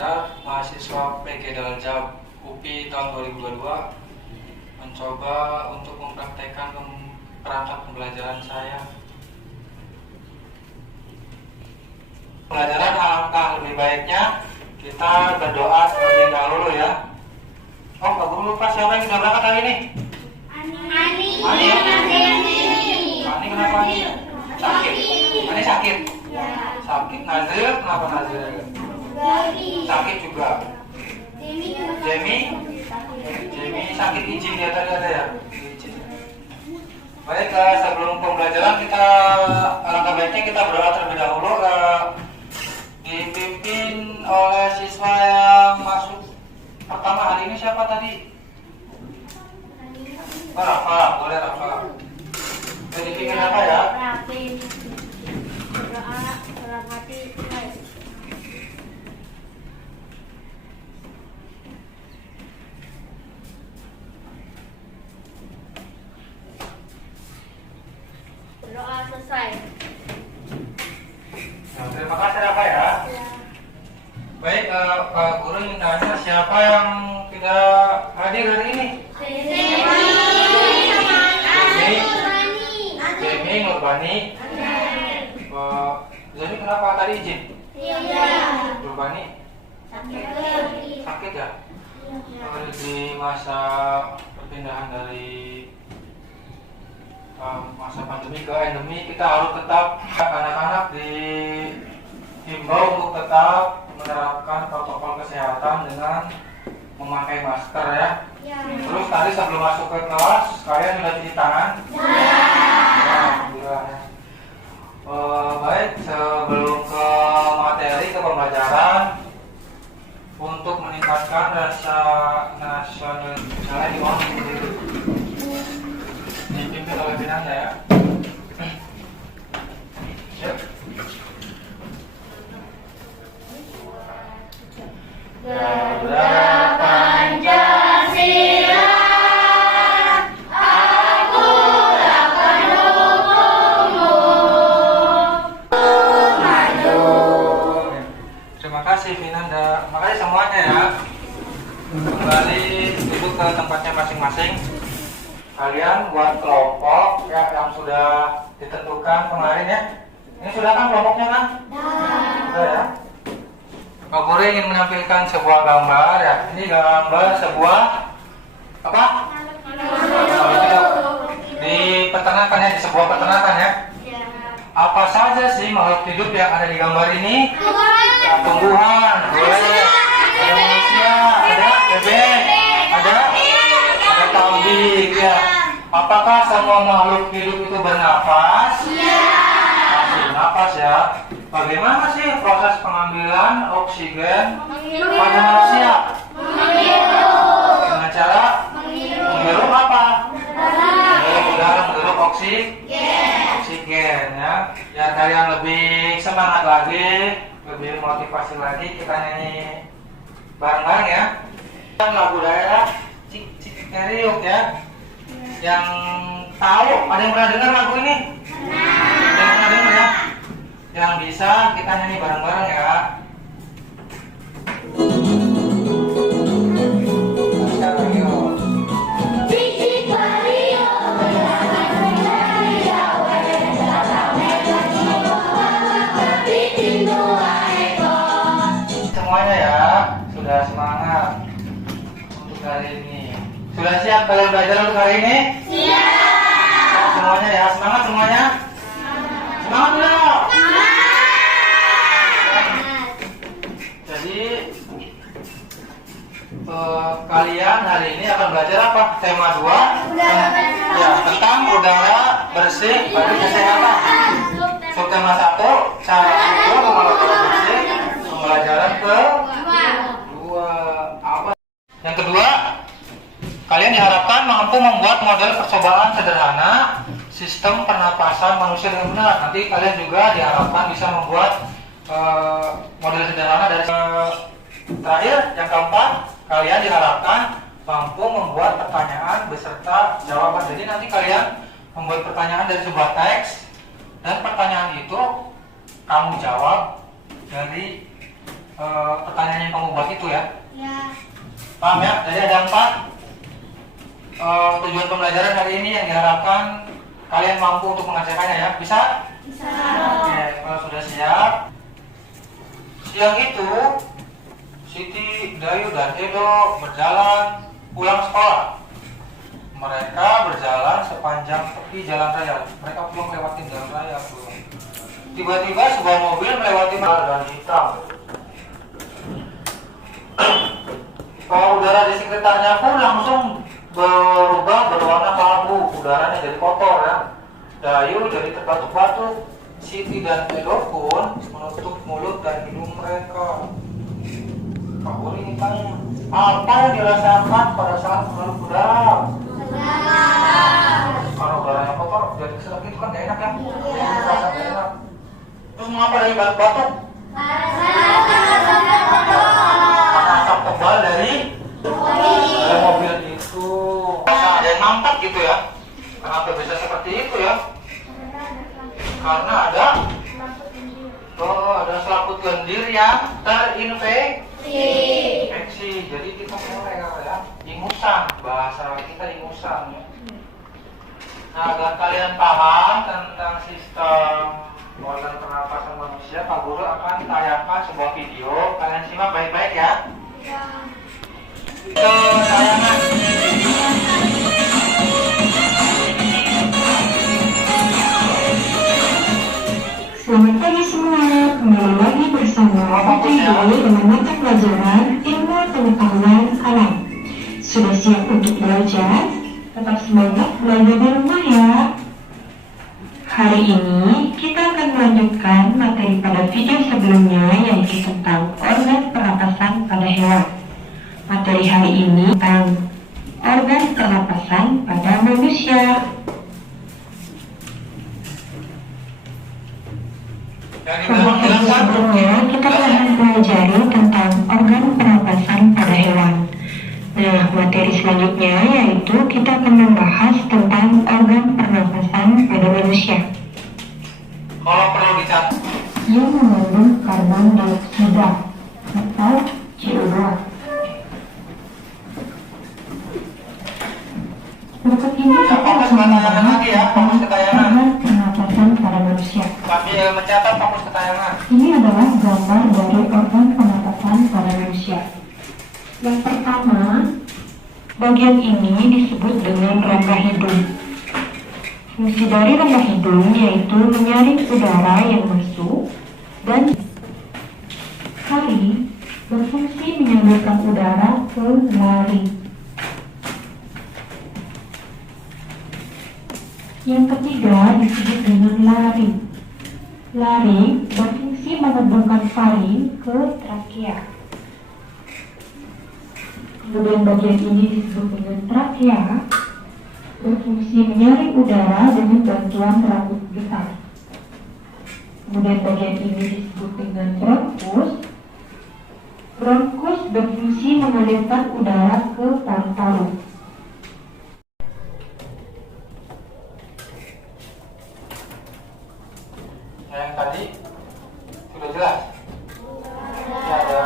Iskandar, mahasiswa PG Daljab UPI tahun 2022, mencoba untuk mempraktekkan perangkat pembelajaran saya. Pembelajaran alangkah lebih baiknya kita berdoa terlebih dahulu ya. Oh, Pak Guru lupa siapa yang sudah berangkat hari ini? Ani. Ani kenapa? Sakit. Ani sakit. Sakit. Nazil kenapa Nazil? Sakit juga. Jamie sakit izin ya tadi ada ya. Baik, sebelum pembelajaran kita alangkah baiknya kita berdoa terlebih dahulu, dipimpin oleh siswa yang masuk pertama hari ini. Siapa tadi? Oh, Rafa, boleh Rafa. Dipimpin apa ya? Berdoa dalam hati. Berdoa selesai. Nah, terima kasih Rafa ya. Baik, Pak Guru ingin tanya siapa yang tidak hadir hari ini? Jamie, Nurbani. Jamie kenapa tadi izin? Nurbani sakit ya? Di masa perpindahan dari masa pandemi ke endemi, kita harus tetap anak-anak dihimbau untuk tetap menerapkan protokol kesehatan dengan memakai masker ya. Terus tadi sebelum masuk ke kelas kalian sudah cuci tangan? Alhamdulillah ya. Baik, sebelum ke materi, ke pembelajaran, untuk meningkatkan rasa nasionalisme dipimpin oleh Pinanda ya. Garuda Pancasila, aku akan dukungmu maju. Terima kasih Pinanda, makasih semuanya ya. Kembali duduk ke tempatnya masing-masing. Kalian buat kelompok ya, yang sudah ditentukan kemarin ya. Ini sudah kan kelompoknya kan? Sudah ya. Pak Guru ingin menampilkan sebuah gambar ya. Ini gambar sebuah apa? Di peternakan ya, di sebuah peternakan ya. Apa saja sih makhluk hidup yang ada di gambar ini? Ya, tumbuhan, boleh. Ada manusia, ada bebek, ada kambing ya. Apakah semua makhluk hidup itu bernapas? Masih bernapas ya. Bagaimana sih proses pengambilan oksigen pada manusia? Dengan cara menghirup apa? Menghirup udara, menghirup oksigen ya. Biar kalian lebih semangat lagi, lebih motivasi lagi, kita nyanyi bareng-bareng ya. Lagu daerah Cikeriuk ya. Yang tahu, ada yang pernah dengar lagu ini? Ada yang pernah dengar ya? Yang bisa kita nyanyi bareng-bareng ya. Semuanya ya, sudah semangat untuk hari ini. Sudah siap kalian belajar untuk hari ini? Siap. Semuanya ya, semangat semuanya. Semangat dulu. Jadi kalian hari ini akan belajar apa? Tema 2 ya, tentang udara bersih bagi kesehatan. Subtema 1, cara hidup mengolah udara bersih. Pembelajaran ke-2 apa? Yang kedua, kalian diharapkan mampu membuat model percobaan sederhana sistem pernapasan manusia dengan benar. Nanti kalian juga diharapkan bisa membuat model sederhana dari terakhir. Yang keempat, kalian diharapkan mampu membuat pertanyaan beserta jawaban. Jadi nanti kalian membuat pertanyaan dari sebuah teks, dan pertanyaan itu kamu jawab dari pertanyaan yang kamu buat itu ya. Ya. Paham ya? Jadi ada 4 tujuan pembelajaran hari ini yang diharapkan kalian mampu untuk mengerjakannya ya. Bisa? Bisa. Oke, kalau sudah siap. Siang itu Siti, Dayu, dan Edo berjalan pulang sekolah. Mereka berjalan sepanjang tepi jalan raya. Mereka belum melewati jalan raya belum. Tiba-tiba sebuah mobil melewati dan hitam. Udara di sekitarnya pun langsung berubah berwarna kelabu. Udaranya jadi kotor ya. Dayu jadi terbatuk-batuk. Siti dan Edo pun menutup mulut dan hidung mereka. Kak Uri tanya, apa yang dirasakan pada saat menelup udara? Kalau udaranya kotor, jadi keselak itu kan gak enak ya? Terasa gak enak. Terus mengapa dari batuk? Karena asap tebal dari mobil itu. Ada yang nampak gitu ya? Kenapa bisa seperti itu ya? Karena ada selaput lendir yang terinfeksi. Jadi kita mulai ya, ingusan, bahasa kita ingusan ya. Nah, agar kalian paham tentang sistem organ pernapasan manusia, Pak Guru akan tayangkan sebuah video. Kalian simak baik-baik ya. Tayangan. Selamat pagi semua, kembali lagi bersama Putri Dewi dengan mata pelajaran Ilmu Pengetahuan Alam. Sudah siap untuk belajar? Tetap semangat belajar di rumah ya. Hari ini kita akan melanjutkan materi pada video sebelumnya, yaitu tentang organ pernapasan pada hewan. Materi hari ini tentang organ pernapasan pada manusia. Pada video sebelumnya kita telah mempelajari tentang organ pernapasan pada hewan. Nah, materi selanjutnya yaitu kita akan membahas tentang organ pernapasan pada manusia. Kalau perlu dicatat. Yang mengandung karbon dioksida atau CO2. Berikut ini kita akan membahas tentang organ pernapasan pada manusia. Sambil mencatat, fokus ke tayangan. Ini adalah gambar dari organ pernapasan pada manusia. Yang pertama, bagian ini disebut dengan rongga hidung. Fungsi dari rongga hidung yaitu menyaring udara yang masuk dan kali berfungsi menyalurkan udara ke laring. Yang ketiga disebut dengan laring. Laring berfungsi menghubungkan faring ke trakea. Kemudian bagian ini disebut dengan trakea, berfungsi menyaring udara dengan bantuan rambut getah. Kemudian bagian ini disebut dengan bronkus. Bronkus berfungsi mengalirkan udara ke paru-paru. Yang tadi sudah jelas. Ini ada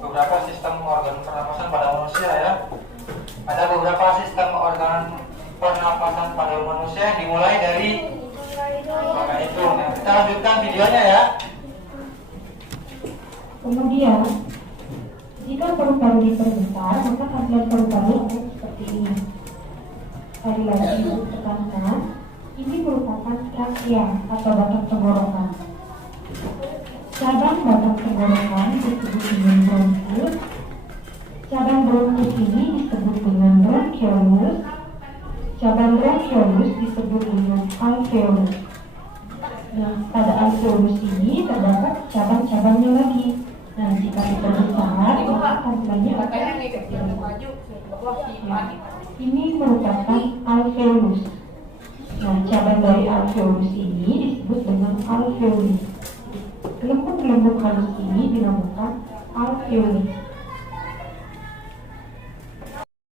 beberapa sistem organ pernapasan pada manusia ya. Ada beberapa sistem organ pernapasan pada manusia yang dimulai dari rongga hidung. Ya. Kita lanjutkan videonya ya. Kemudian, jika paru-paru diperbesar, maka tampilan paru-paru akan seperti ini. Sekali lagi ibu tekankan, ini merupakan trakea atau batang tenggorokan. Cabang batang tenggorokan disebut dengan bronkus. Cabang bronkus ini disebut dengan bronchiolus. Cabang bronchiolus disebut dengan alveolus. Nah, pada alveolus ini terdapat cabang-cabangnya lagi. Nah, jika diperbesar, maka tampilannya akan seperti ini. Ini merupakan alveolus. Nah, cabang dari alveolus ini disebut dengan alveoli. Gelembung-gelembung halus ini dinamakan alveoli.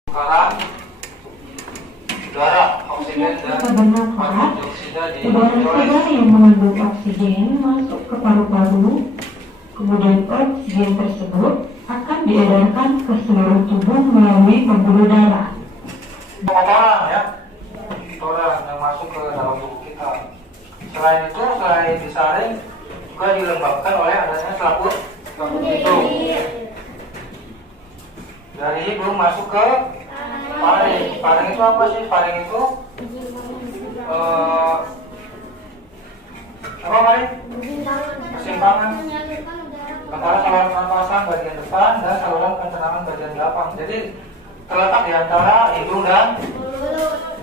Sekarang udara, oksigen dan karbon dioksida di Udara segar yang mengandung oksigen masuk ke paru-paru, kemudian kemudian oksigen tersebut akan diedarkan ke seluruh tubuh melalui pembuluh darah. Kotoran ya, kotoran yang masuk ke dalam tubuh kita. Selain itu, selain disaring, juga dilembabkan oleh adanya selaput hidung. Dari hidung masuk ke faring. Faring itu apa sih? Faring itu apa faring? Persimpangan antara saluran pernapasan bagian depan dan saluran pencernaan bagian belakang. Jadi terletak di antara hidung dan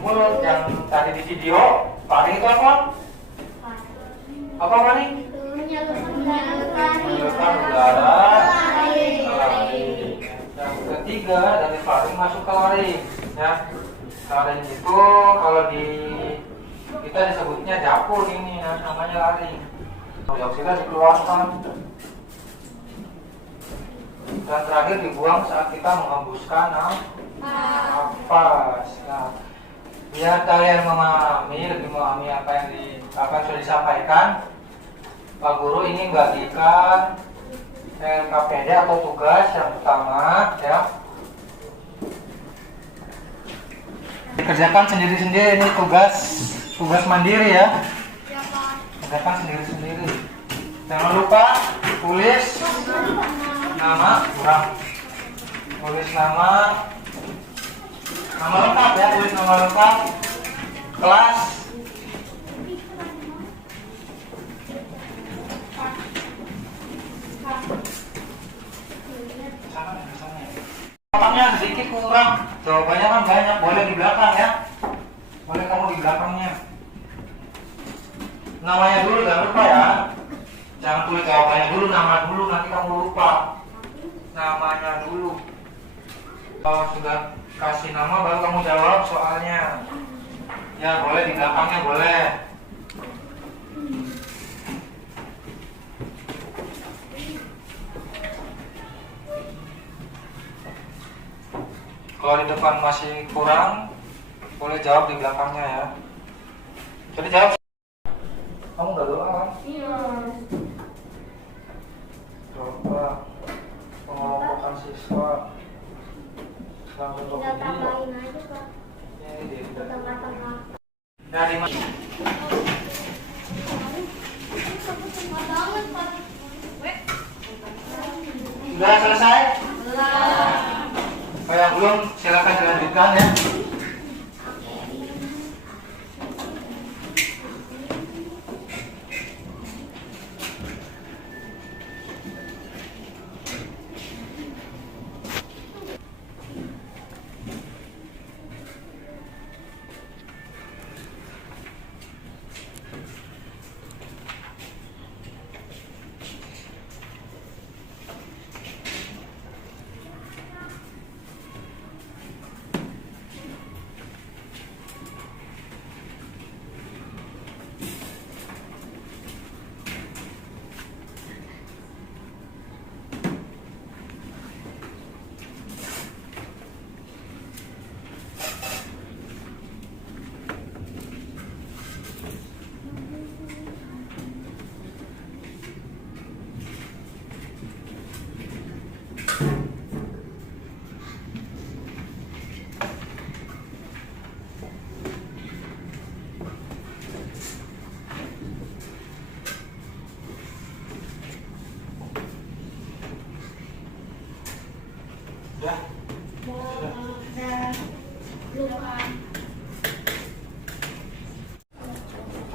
mulut. Yang tadi di video, faring itu apa? Apa faring? Menyalurkan udara ke laring. Yang ketiga, dari faring masuk ke laring ya. Laring itu kalau di kita disebutnya dapur ini ya, namanya laring. Dioksida dikeluarkan dan terakhir dibuang saat kita menghembuskan nafas. Nah, biar kalian lebih memahami apa yang sudah disampaikan, Pak Guru ini membagikan LKPD atau tugas yang pertama ya. Kerjakan sendiri-sendiri, ini tugas mandiri ya. Kerjakan sendiri-sendiri. Jangan lupa tulis nama kurang. Tulis nama lengkap ya, tulis nama lengkap, kelas, jawabannya sedikit kurang, jawabannya kan banyak, boleh di belakang ya, boleh kamu di belakangnya. Namanya dulu jangan lupa ya, jangan tulis jawabannya dulu, nama dulu, nanti kamu lupa. Namanya dulu. Kalau sudah kasih nama baru kamu jawab soalnya. Ya boleh di belakangnya boleh. Kalau di depan masih kurang, boleh jawab di belakangnya ya. Jadi jawab. Kamu udah doa kan? Iya. Coba pengelompokan siswa selama untuk Kita video. tambahin aja, Pak. Ini dia. Tengah-tengah. Dari mana? Sudah selesai? Kalau yang belum silakan dilanjutkan ya.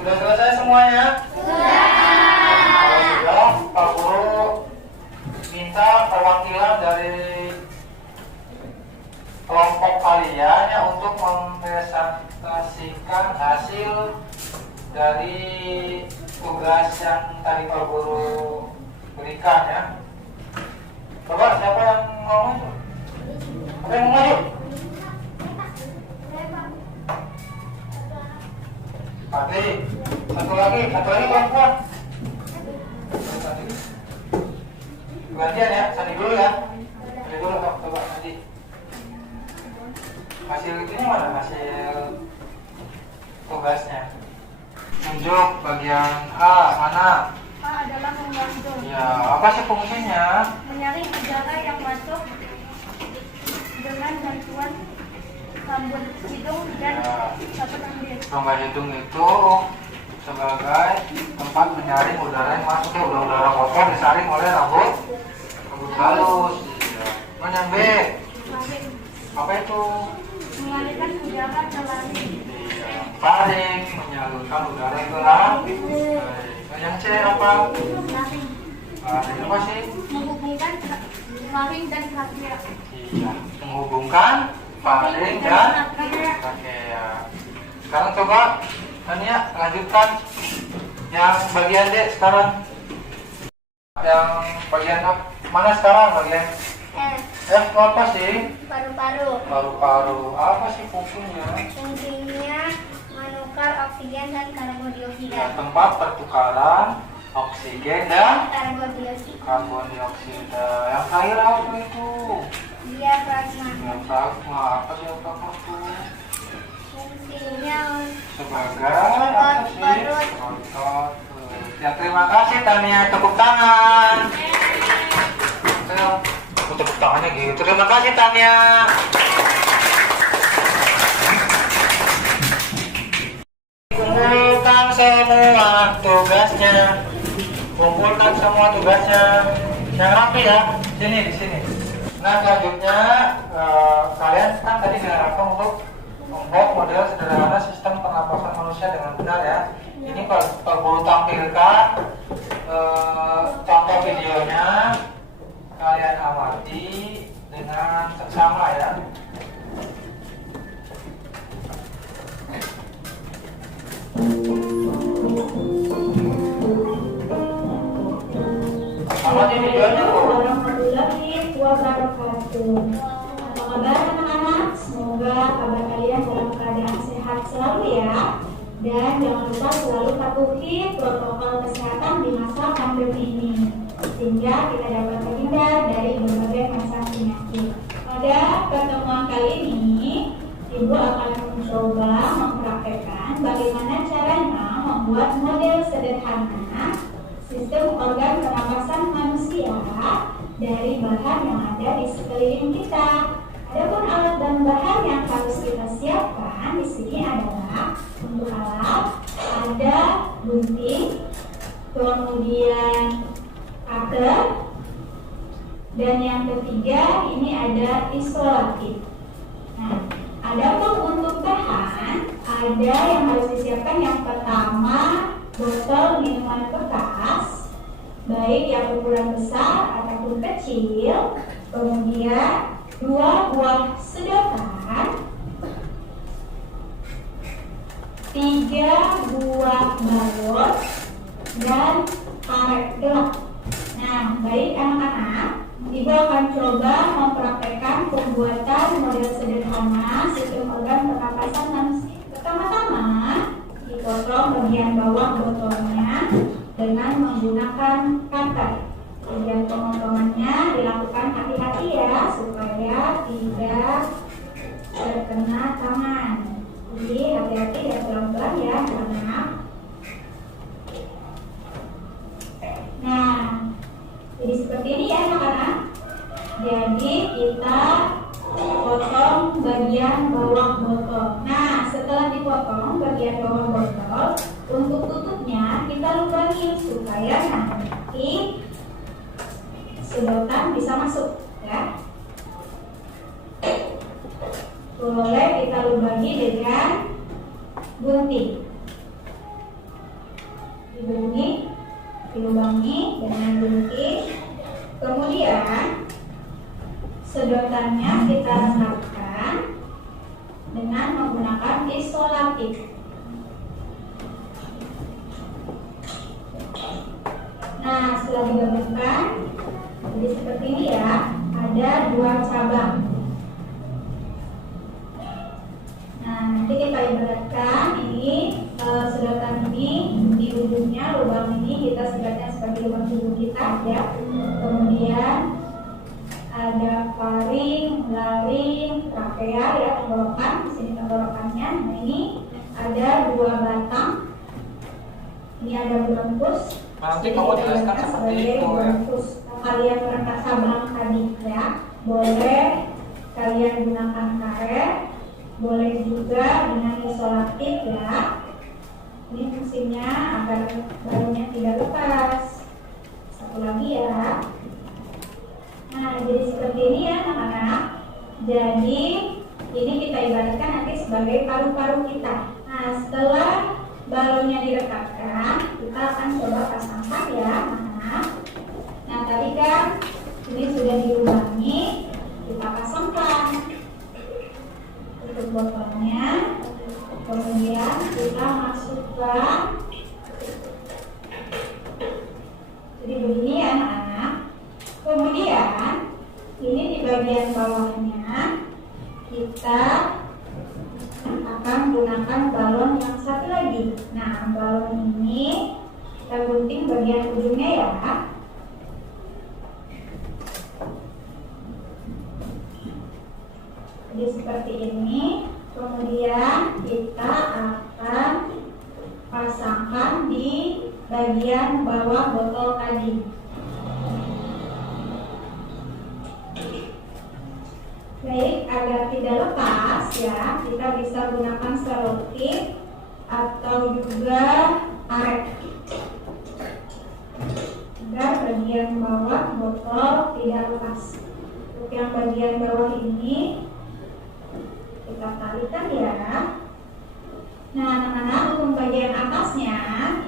Sudah selesai semuanya? Sudah. Kalau sudah, Pak Guru minta perwakilan dari kelompok kalian ya untuk mempresentasikan hasil dari tugas yang tadi Pak Guru berikan ya. Coba siapa yang mau maju? Siapa yang mau maju? Pati, satu lagi perempuan. Gantian ya, Sandi dulu ya. Sandi dulu, coba Sandi. Hasil ini mana? Hasil tugasnya. Tunjuk bagian A mana? A adalah gantung. Ya, apa sih fungsinya? Menyaring udara yang masuk dengan bantuan sambut hidung dan saluran nafas. Rongga hidung itu sebagai tempat menyaring udara yang masuk ke udara kotor disaring oleh rambut halus. Iya. Mana B? Faring. Apa itu? Mengalirkan udara ke laring. Iya. Faring menyalurkan udara ke laring. Yang C apa? Laring. Faring apa sih? Menghubungkan laring dan trachea. Iya. Menghubungkan faring dan trachea. Sekarang coba Tania lanjutkan yang bagian D sekarang. Yang bagian mana sekarang? Bagian F itu apa sih? Paru-paru. Paru-paru. Apa sih fungsinya? Fungsinya menukar oksigen dan karbon Ya, dioksida. tempat pertukaran oksigen dan Karbon dioksida. karbon dioksida. Yang terakhir apa itu? Diafragma. Diafragma. Apa diafragma itu? Fungsinya Sebagai apa sih? Perut. Otot. Ya, terima kasih Tania. Tepuk tangan. Tepuk tangannya gitu. Terima kasih Tania. Kumpulkan semua tugasnya. Kumpulkan semua tugasnya. Yang rapi ya. Sini di sini. Nah, selanjutnya kalian kan tadi diarahkan untuk membuat model sederhana sistem pernapasan manusia dengan benar ya. Ini perlu tampilkan contoh videonya, kalian amati dengan seksama ya. Amati videonya Bu. Warahmatullahi wabarakatuh. Apa kabar anak-anak? Semoga kabar kalian dalam keadaan sehat selalu ya. Dan jangan lupa selalu patuhi protokol kesehatan di masa pandemi ini, sehingga kita dapat terhindar dari berbagai macam penyakit. Pada pertemuan kali ini, Ibu akan mencoba mempraktekkan bagaimana caranya membuat model sederhana sistem organ pernapasan manusia dari bahan yang ada di sekeliling kita. Adapun alat dan bahan yang harus kita siapkan di sini adalah untuk alat ada gunting, kemudian cutter, dan yang ketiga ini ada isolatif. Nah, adapun untuk bahan ada yang harus disiapkan. Yang pertama, botol minuman bekas, baik yang ukuran besar ataupun kecil, kemudian 2 buah sedotan, 3 buah balon, dan karet gelap. Nah, baik anak-anak, Ibu akan coba mempraktekkan pembuatan model sederhana sistem organ pernapasan manusia. Pertama-tama, dipotong bagian bawah botolnya dengan menggunakan cutter. Kemudian pemotongannya dilakukan hati-hati ya, supaya tidak terkena tangan. Jadi hati-hati dan pelan-pelan ya anak. Nah, jadi seperti ini ya anak-anak. Jadi kita potong bagian bawah botol. Nah, setelah dipotong bagian bawah botol, untuk tutupnya kita lubangi supaya nanti sedotan bisa masuk ya. Boleh kita lubangi dengan gunting. Dilubangi dengan gunting. Kemudian sedotannya kita rendapkan dengan menggunakan isolatif. Nah, setelah digabungkan, jadi seperti ini ya, ada 2 cabang. Nah, nanti kita ibaratkan ini sedotan ini di ujungnya, lubang ini kita sedotannya seperti lubang tubuh kita ya. Kemudian ada faring, laring, trachea ya, tenggorokan. Di sini tenggorokannya. Nah, ini ada 2 batang. Ini ada berembus Nanti kamu jelaskan seperti itu ya. Terus kalian mengangkat cabang tadi ya, boleh kalian gunakan karet, boleh juga dengan isolatif ya. Ini fungsinya agar balonnya tidak lepas. Satu lagi ya. Nah, jadi seperti ini ya anak-anak. Jadi ini kita ibaratkan nanti sebagai paru-paru kita. Nah, setelah balonnya direkatkan, kita akan coba pasangkan ya anak-anak. Nah, tadi kan ini sudah diulangi, kita pasangkan tutup botolnya, kemudian kita masukkan. Jadi begini ya anak-anak. Kemudian ini di bagian bawahnya kita akan gunakan balon yang satu lagi. Nah, balon ini kita gunting bagian ujungnya ya. Jadi seperti ini. Kemudian kita akan pasangkan di bagian bawah botol tadi. Baik, agar tidak lepas ya, kita bisa gunakan selotip atau juga karet agar bagian bawah botol tidak lepas. Untuk yang bagian bawah ini kita talikan ya. Nah anak-anak, untuk bagian atasnya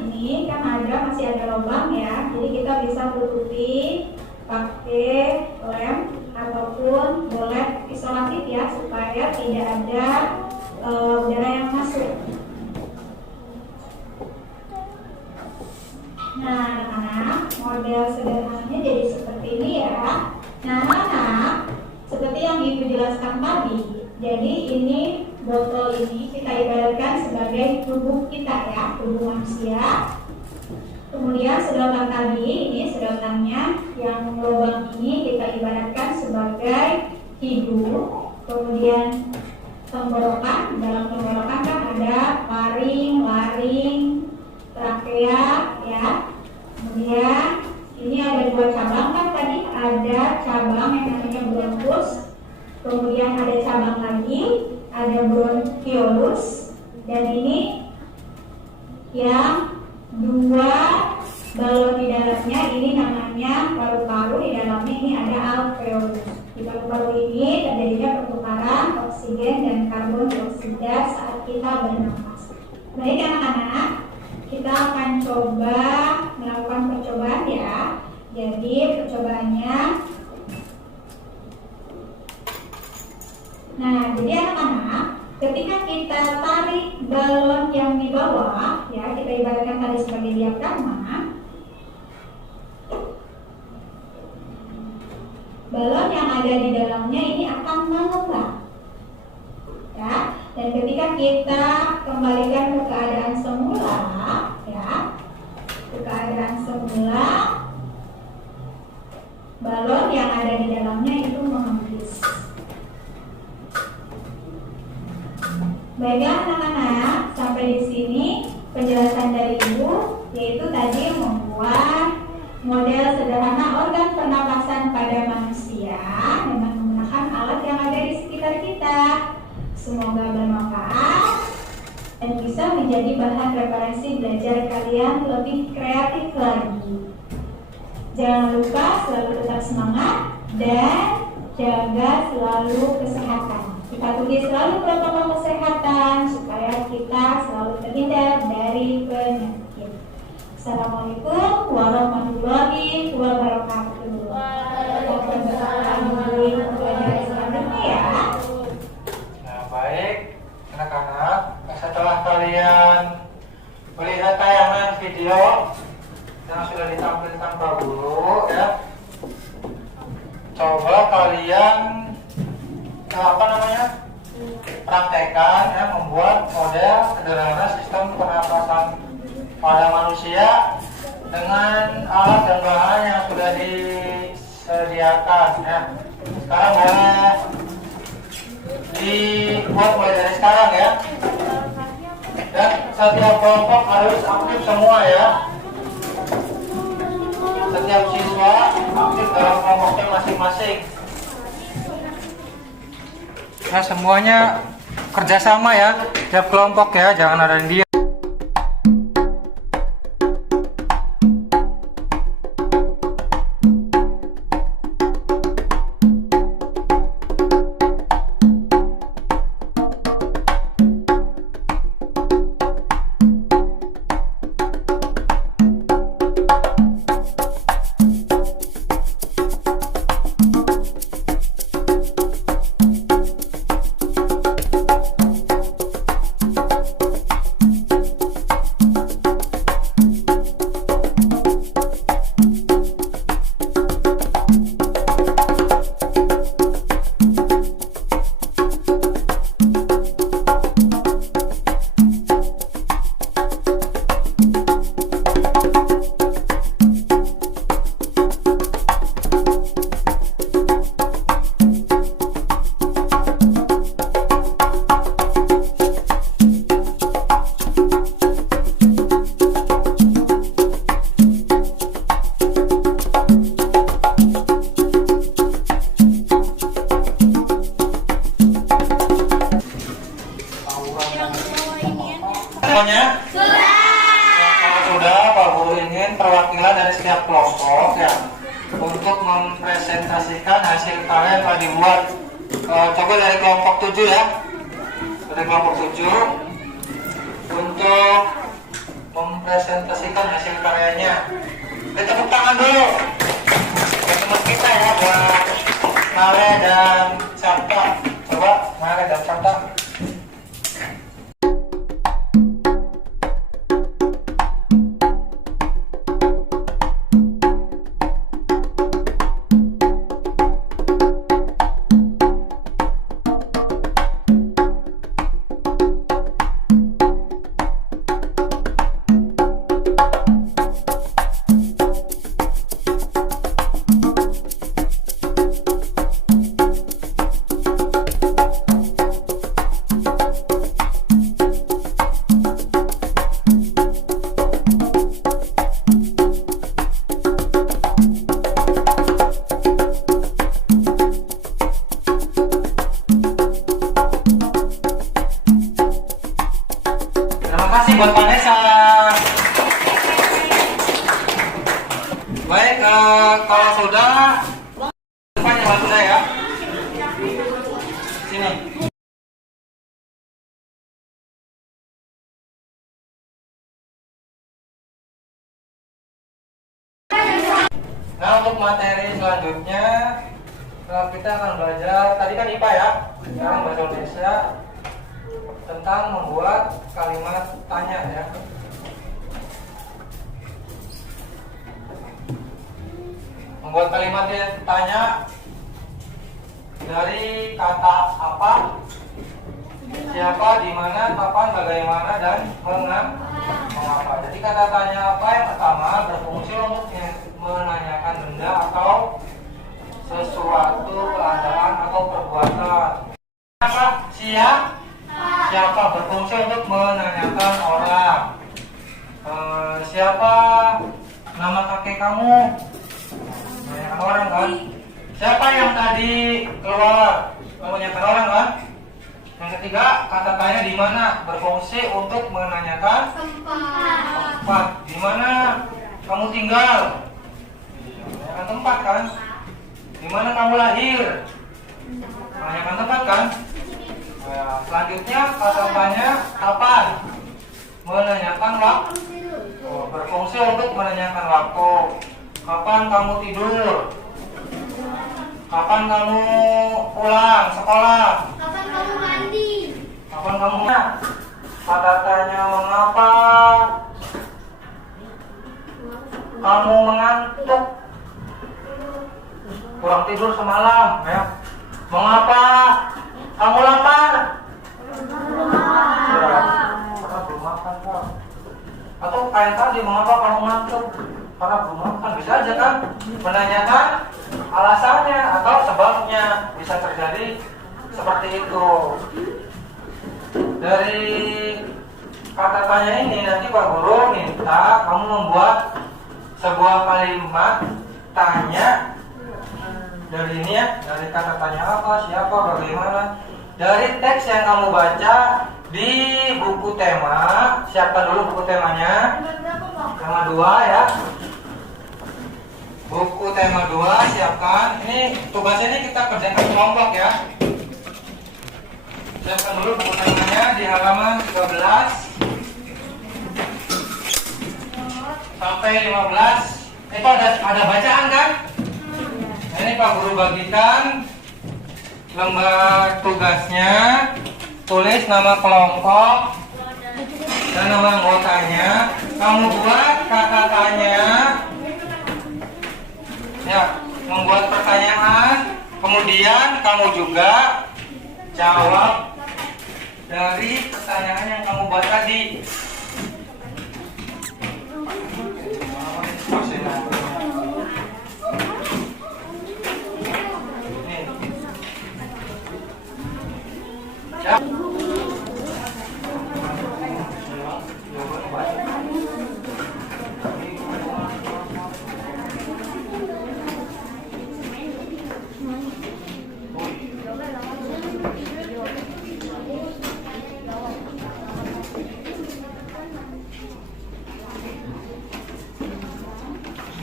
ini kan masih ada lubang ya, jadi kita bisa tutupi pakai lem ataupun boleh isolatif ya, supaya tidak ada udara yang masuk. Nah anak-anak, model sederhananya jadi seperti ini ya. Nah anak-anak, seperti yang Ibu jelaskan tadi, jadi ini botol ini kita ibaratkan sebagai tubuh kita ya, tubuh manusia. Kemudian sedotan tadi, ini sedotannya yang lubang ini kita ibaratkan sebagai hidung. Kemudian tenggorokan, dalam tenggorokan kan ada laring, trakea ya. Kemudian ini ada dua cabang kan tadi, ada cabang yang namanya bronkus. Kemudian ada cabang lagi, ada bronchiolus. Dan ini yang dua balon di dalamnya, ini namanya paru-paru, di dalamnya ini ada alveolus. Di paru-paru ini terjadinya pertukaran oksigen dan karbon dioksida saat kita bernafas. Baik anak-anak, kita akan coba melakukan percobaan ya. Jadi percobaannya, nah jadi anak-anak, ketika kita tarik balon yang di bawah ya, kita ibaratkan tadi sebagai diafragma, balon yang ada di dalamnya ini akan mengembang ya. Dan ketika kita kembalikan ke keadaan semula ya, ke keadaan semula, balon yang ada di dalamnya itu mengembis. Baiklah anak-anak, sampai di sini penjelasan dari Ibu, yaitu tadi membuat model sederhana organ pernapasan pada manusia dengan menggunakan alat yang ada di sekitar kita. Semoga bermanfaat dan bisa menjadi bahan referensi belajar kalian lebih kreatif lagi. Jangan lupa selalu tetap semangat dan jaga selalu kesehatan. Kita tulis selalu protokol kesehatan supaya kita selalu terhindar dari penyakit. Assalamualaikum warahmatullahi wabarakatuh. Nah baik anak-anak, setelah kalian melihat tayangan video yang sudah ditampilkan Pak Guru ya, coba kalian praktekkan ya, membuat model sederhana sistem pernapasan pada manusia dengan alat dan bahan yang sudah disediakan ya. Sekarang boleh dibuat mulai dari sekarang ya. Dan setiap kelompok harus aktif semua ya. setiap siswa aktif dalam kelompoknya masing-masing. Nah, semuanya kerjasama ya, tiap kelompok ya, jangan ada yang diam. Semuanya? Kalau sudah, Pak Guru ingin perwakilan dari setiap kelompok ya untuk mempresentasikan hasil karya yang telah dibuat. Coba dari kelompok 7 ya. Dari kelompok 7 untuk mempresentasikan hasil karyanya. Kita tepuk tangan dulu. Teman kita ya buat Mare dan Sabta. Coba Mare dan Sabta. Terima kasih buat Vanessa. Baik, kalau sudah, depannya lah sudah ya. Sini. Nah, untuk materi selanjutnya kita akan belajar, tadi kan IPA ya, sekarang bahasa Indonesia tentang membuat kalimat tanya ya. Membuat kalimat tanya dari kata apa, siapa, di mana, kapan, bagaimana, dan mengapa. Jadi kata tanya apa yang pertama berfungsi untuk menanyakan benda atau sesuatu, keadaan atau perbuatan. Apa? Siapa berfungsi untuk menanyakan orang. Siapa nama kakek kamu? Menanyakan orang kan? Siapa yang tadi keluar? Menanyakan orang kan? Yang ketiga, kata tanya di mana berfungsi untuk menanyakan tempat. Di mana kamu tinggal? Menanyakan tempat kan? Di mana kamu lahir? Menanyakan tempat kan? Nah, selanjutnya kata tanya kapan? Menanyakan waktu. Berfungsi untuk menanyakan waktu. Kapan kamu tidur? Kapan kamu pulang sekolah? Kapan kamu mandi? Kapan kamu kata tanya mengapa kamu mengantuk? Kurang tidur semalam ya. Mengapa kamu lapar? Karena belum makan kok. Atau kayak tadi, mengapa kamu ngantuk? Karena belum makan. Bisa aja kan menanyakan alasannya atau sebabnya, bisa terjadi seperti itu. Dari kata tanya ini nanti Pak Guru minta kamu membuat sebuah kalimat tanya dari ini ya, dari kata tanya apa, siapa, bagaimana, dari teks yang kamu baca di buku tema. Siapkan dulu buku temanya. Tema 2 ya. Buku tema 2 siapkan. Ini tugasnya ini kita kerjakan kelompok ya. Siapkan dulu buku temanya di halaman 13 sampai 15. Itu ada bacaan kan? Nah, ini Pak Guru bagikan lembar tugasnya. Tulis nama kelompok dan nama anggotanya. Kamu buat kata-katanya. Ya, membuat pertanyaan. Kemudian kamu juga jawab dari pertanyaan yang kamu buat tadi. Ya.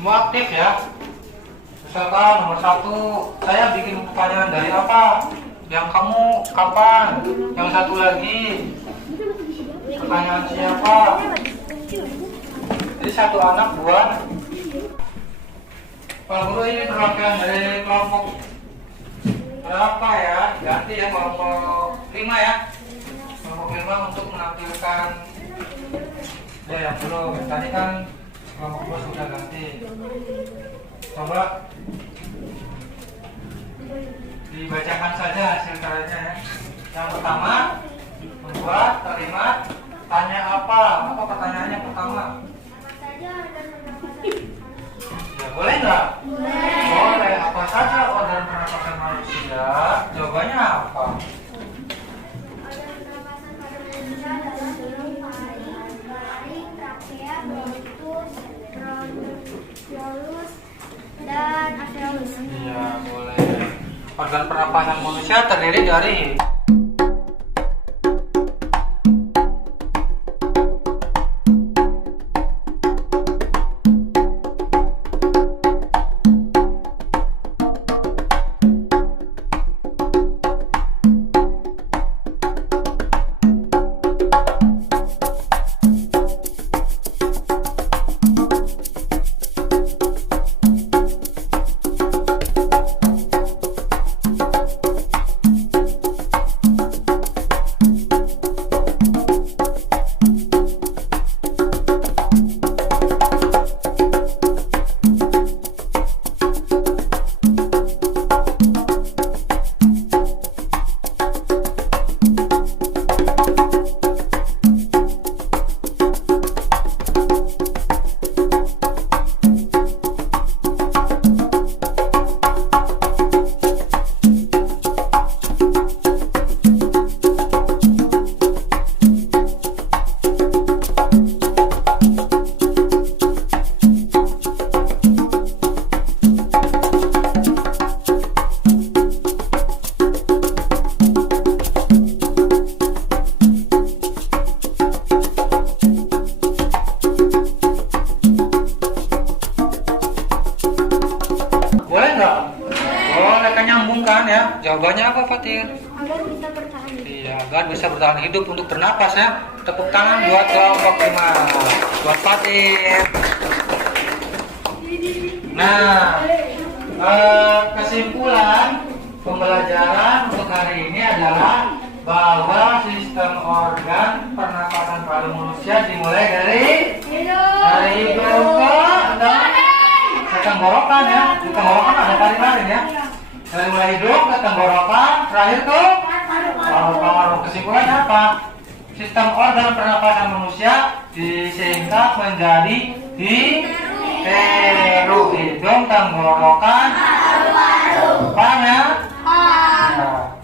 Semua aktif ya. Misalkan nomor 1, saya bikin pertanyaan dari apa? Yang kamu kapan? Yang satu lagi pertanyaan siapa? Jadi satu anak buat. Pak Guru ini perwakilan dari kelompok berapa ya? Ganti ya, kelompok 5 ya. Kelompok 5 untuk menampilkan. Ya yang belum. Tadi kan kelompok 2 sudah ganti. Coba dibacakan saja hasil karyanya ya. Yang pertama, membuat kalimat tanya apa? Apa pertanyaannya pertama? Ya, boleh nggak? Boleh. Apa saja organ pernapasan manusia? Jawabannya apa? Dan Aphelios. Iya, boleh. Organ pernapasan manusia terdiri dari kan ya? Jawabannya apa Fatir? Agar bisa bertahan hidup. Iya, agar bisa bertahan hidup untuk bernapas ya. Tepuk tangan buat kelompok 5. Buat Fatir. Nah, kesimpulan pembelajaran untuk hari ini adalah bahwa sistem organ pernapasan pada manusia dimulai dari hidung ke tenggorokan ya. Di tenggorokan ada tarik-tarik ya. Dari mulai hidung ke tenggorokan, terakhir ke paru-paru. Kesimpulannya apa? Sistem organ pernapasan manusia disingkat menjadi diteru, hidung, tenggorokan, paru-paru. Paham ya?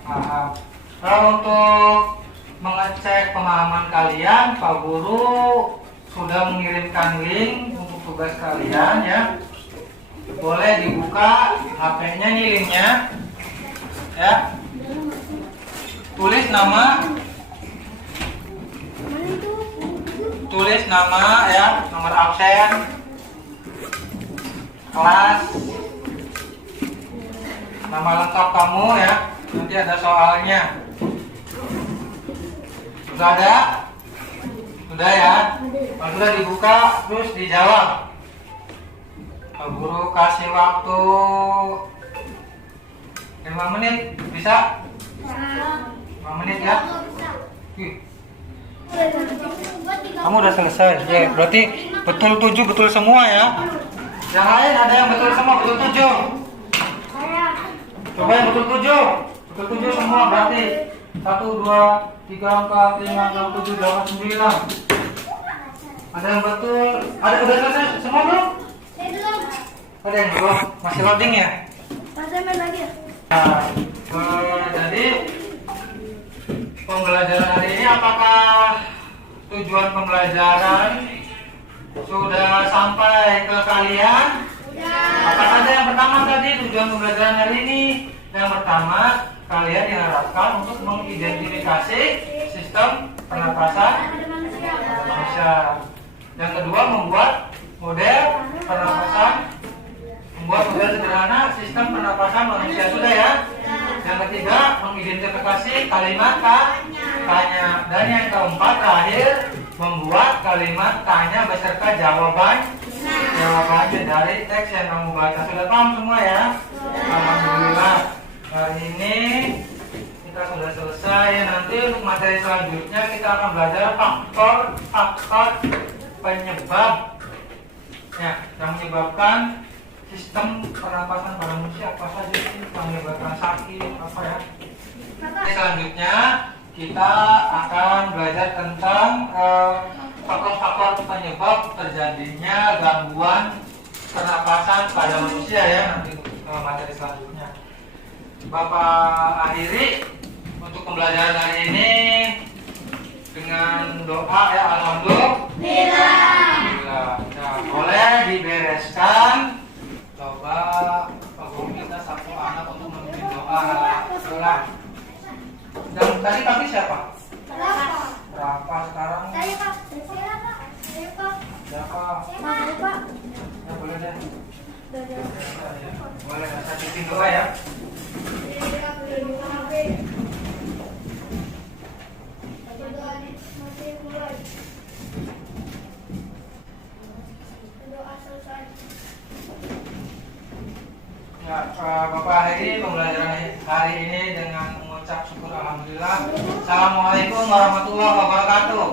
Paham. Kalau untuk mengecek pemahaman kalian, Pak Guru sudah mengirimkan link untuk tugas kalian ya. Boleh dibuka HP-nya nih linknya. Ya. Tulis nama ya, nomor absen, kelas, nama lengkap kamu ya. Nanti ada soalnya. Sudah ada? Sudah ya? Kalau sudah dibuka, terus dijawab. Guru kasih waktu 5 menit, bisa? 5 menit ya? Kamu udah selesai? Ya, berarti betul 7, betul semua ya? Yang lain ada yang betul semua, betul 7? Coba yang betul 7. Betul 7 semua berarti 1, 2, 3, 4, 5, 6, 7, 8, 9. Ada yang betul? Ada udah selesai semua belum? Ada yang belum? Masih loading ya? Masih main lagi ya? Nah, jadi pembelajaran hari ini apakah tujuan pembelajaran sudah sampai ke kalian? Apa saja yang pertama tadi tujuan pembelajaran hari ini? Yang pertama, kalian diharapkan untuk mengidentifikasi sistem pernapasan manusia. Yang kedua, membuat model pernapasan, membuat model sederhana sistem pernapasan manusia. Sudah ya? Yang ketiga, mengidentifikasi kalimat tanya. Dan yang keempat, terakhir, membuat kalimat tanya beserta jawabannya dari teks yang kamu baca. Sudah paham semua ya? Alhamdulillah. Hari ini kita sudah selesai. Nanti untuk materi selanjutnya kita akan belajar faktor penyebab ya, yang menyebabkan sistem pernapasan pada manusia. Apa saja sih yang menyebabkan sakit apa ya? Selanjutnya kita akan belajar tentang faktor-faktor penyebab terjadinya gangguan pernapasan pada manusia ya, nanti materi selanjutnya. Bapak akhiri untuk pembelajaran hari ini dengan doa ya, alhamdulillah. Nah, boleh dibereskan. Coba Pak Guru minta satu anak untuk memimpin doa. Dan tadi siapa? Berapa sekarang? Saya Pak. Siapa? Pak. Ya boleh deh. Boleh, saya bikin doa ya. Ya, Bapak akhiri pembelajaran hari ini dengan mengucap syukur alhamdulillah. Assalamualaikum warahmatullahi wabarakatuh.